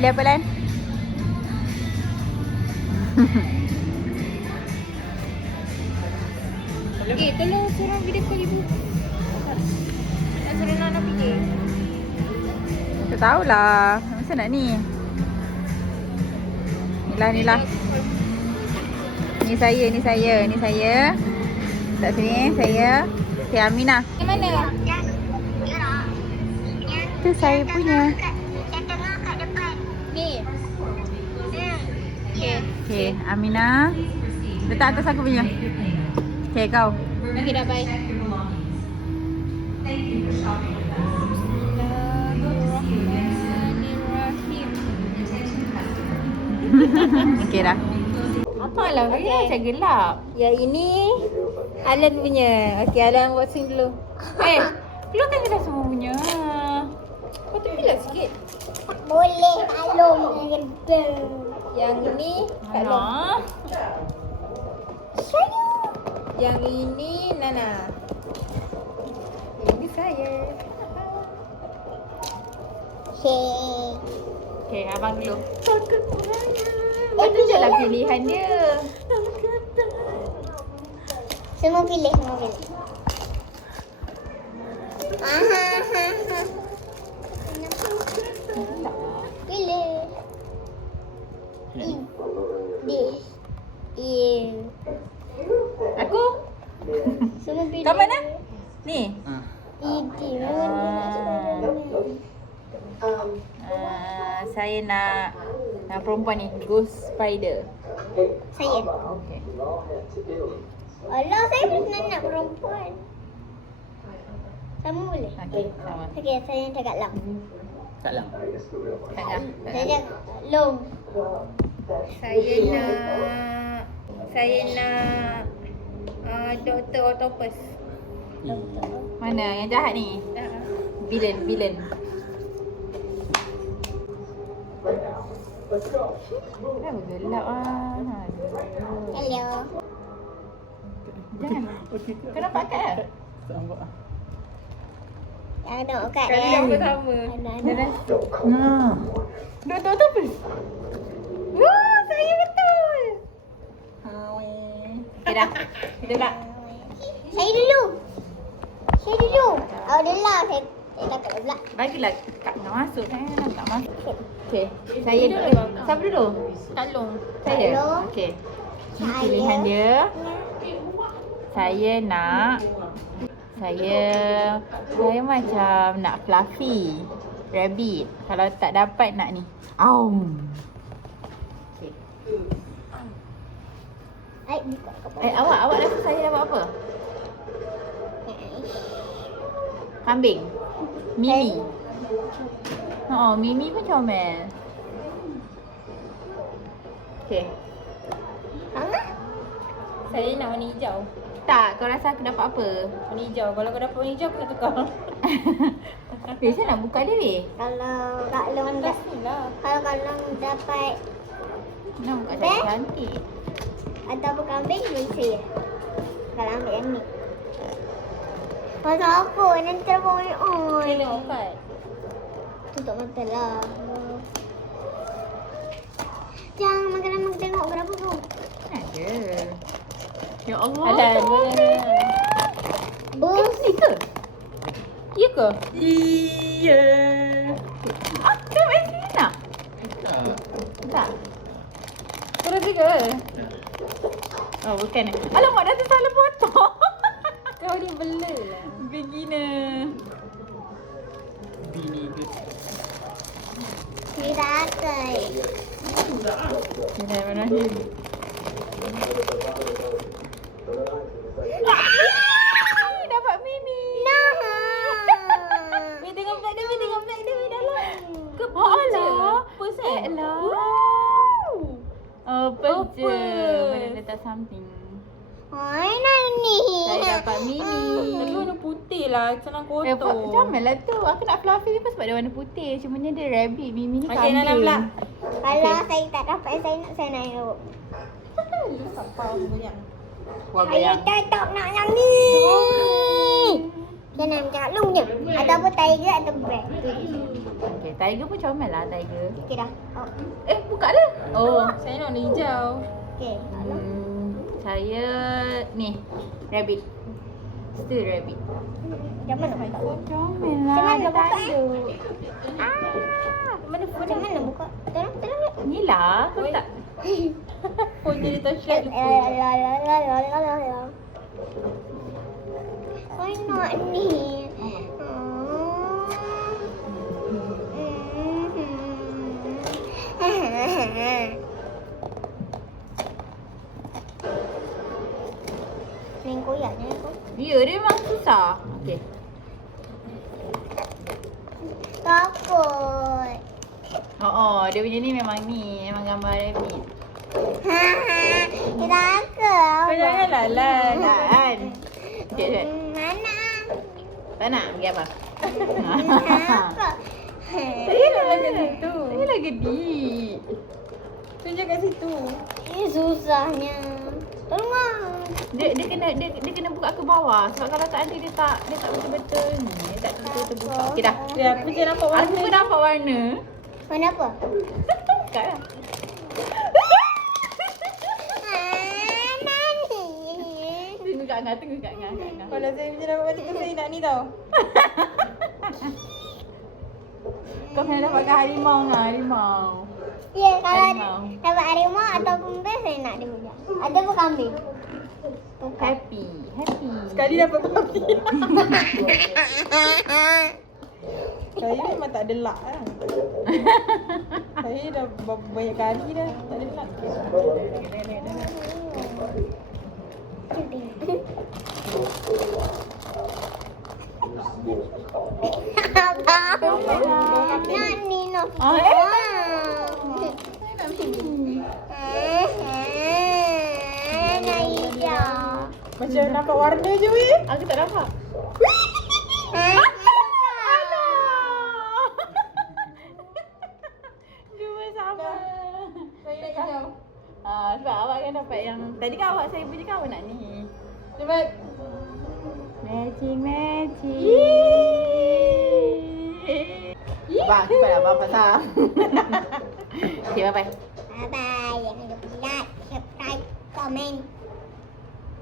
Pilih apa Lan? Tolong suruh video call ibu. Nak suruh Nana pergi. Tak tahulah. Macam nak ni? Ni lah. Ni saya. Kat sini saya. Okay, Aminah. Yang mana? Tu saya punya. Ni. Okay. Okay, Aminah. Letak atas aku punya. Okay, kau. Okay, dah bye. Bismillahirrahmanirrahim. Okay dah. Apa lah? Okay, macam gelap. Yang ini Alan punya. Okay, Alan watching dulu. Keluarkan kita semua punya. Kau tepilah sikit. Boleh tolong ada. Yang ini Kak Long. Alah. Saya. Yang ini Nana. Ini saya. Cik. Okay, abang dulu. Itu je lah pilihan dia. Semua pilih. Pilih. This. Aku? Semua pilih. Kau mana? Ni? Ini. Saya nak perempuan ni. Ghost Spider. Saya. Okay. Alah, saya pernah nak perempuan. Sama boleh? Okay, sama. Okey, saya cakap Long. Tak lah. Tak lah. Saya cakap Long. Saya nak Dr. Octopus. Mana? Yang jahat ni? Villain. Kenapa gelap ah? Hello. Jangan. Kau nampak kat lah? Yang nak kat Kali dia. yang pertama. Ada. Dr. Octopus? Wah, saya betul. Okay dah. Kita tak? Saya dulu. Oh, dia lah. Saya takut pula. Bagilah Kak nak masuk. Saya nak tak masuk. Okay. Saya Dulu dulu. bang. Siapa dulu? Kak Long. Saya? Long. Okay. Ini Saya. pilihan dia. Saya macam nak fluffy rabbit. Kalau tak dapat nak ni. Okay. Buka kepala. Awak rasa saya dapat apa? Kambing. Mimi. Mimi pun comel. Okay. Saya nak warna hijau. Tak, kau rasa aku dapat apa? Warna hijau. Kalau kau dapat warna hijau, aku nak tukar. Biasa nak buka dia weh. Kalau Kak Long Atas ni lah. kalau Kak Long dapat Nak buka Best? cantik. ataupun kambing, bagi saya. Kalau ambil yang ni. Pasal apa? Nanti terbawa Saya on. tengok kat. Tutup mata lah. Jangan makan lama tengok berapa tu. Ada. Ya Allah. Alan. Bos. Ni ke? Ya ke? Iya. Macam ni nak? Tak. Terus juga. Oh, bukan eh. Alamak, dah tersalah potong. Kau ni bela lah. Beginner. Sirakai. Bismillahirrahmanirrahim. Dapat Mimi. Nah. Weh, tengok black dia, tengok black dia dalam. Ke alah. Pus Lah. Apa je. Apa? Mana letak something. Hai Nani. Saya dapat Mimi. Tapi warna putih lah, senang kotor. Comel lah tu. Aku nak fluffy ni pun sebab dia warna putih. Cumanya dia rabbit. Mimi ni Okey, kambing. Nana pula. Kalau saya tak dapat, saya nak elok. Lu sampah banyak. Wah, Saya bayang. tetap nak yang ni. Saya nak macam lu punya. Ataupun tiger ataupun bear. Okay, Tiger pun comel lah, tiger. Okey dah. Oh. Buka dia. Oh. Saya nak warna hijau. Okey. Saya ni rabbit. Still rabbit. Macam mana buka? Comel Macam mana buka? Macam mana buka? Tolong. Ni lah, kau tak. Oh, jadi tersiap lupa. Kau nak ni. Main koyaknya aku. Ya, dia memang susah. Okey. Takut. Dia punya ni memang gambar rabbit. Kita takut. Kau jangan lalan. Kan? Okey, Syed. Mana? Tak nak pergi apa? Takut. Saya nak kat situ. Saya lah gedik. Tunjuk kat situ. Ini susahnya. Tolong. Dia kena buka ke bawah sebab kalau tak nanti dia tak betul-betul ni. Dia tak betul-betul buka. Okey dah. Ya, aku je nampak warna. Aku pun nampak warna. Warna apa? Buka lah. Tunggu kat Angah. Kalau saya macam dapat balik tu saya nak ni tau. Kau kena dapatkan harimau Angah, harimau. Ya, kalau Harimau. dapat harimau ataupun bear saya nak dia juga. Ataupun kambing. Happy. Sekali dapat babi. Saya memang tak ada luck lah. Saya dah banyak kali dah tak ada luck. Nani no. Macam nampak warna je weh. Aku tak nampak. Dua sama. Saya nak hijau. Sebab awak kan dapat yang tadi kan awak saya punya kan awak nak ni. Cepat. Matching. Bang, cepat lah Bang pasang. Okay, bye-bye. Bye bye. Jangan lupa like, subscribe, komen.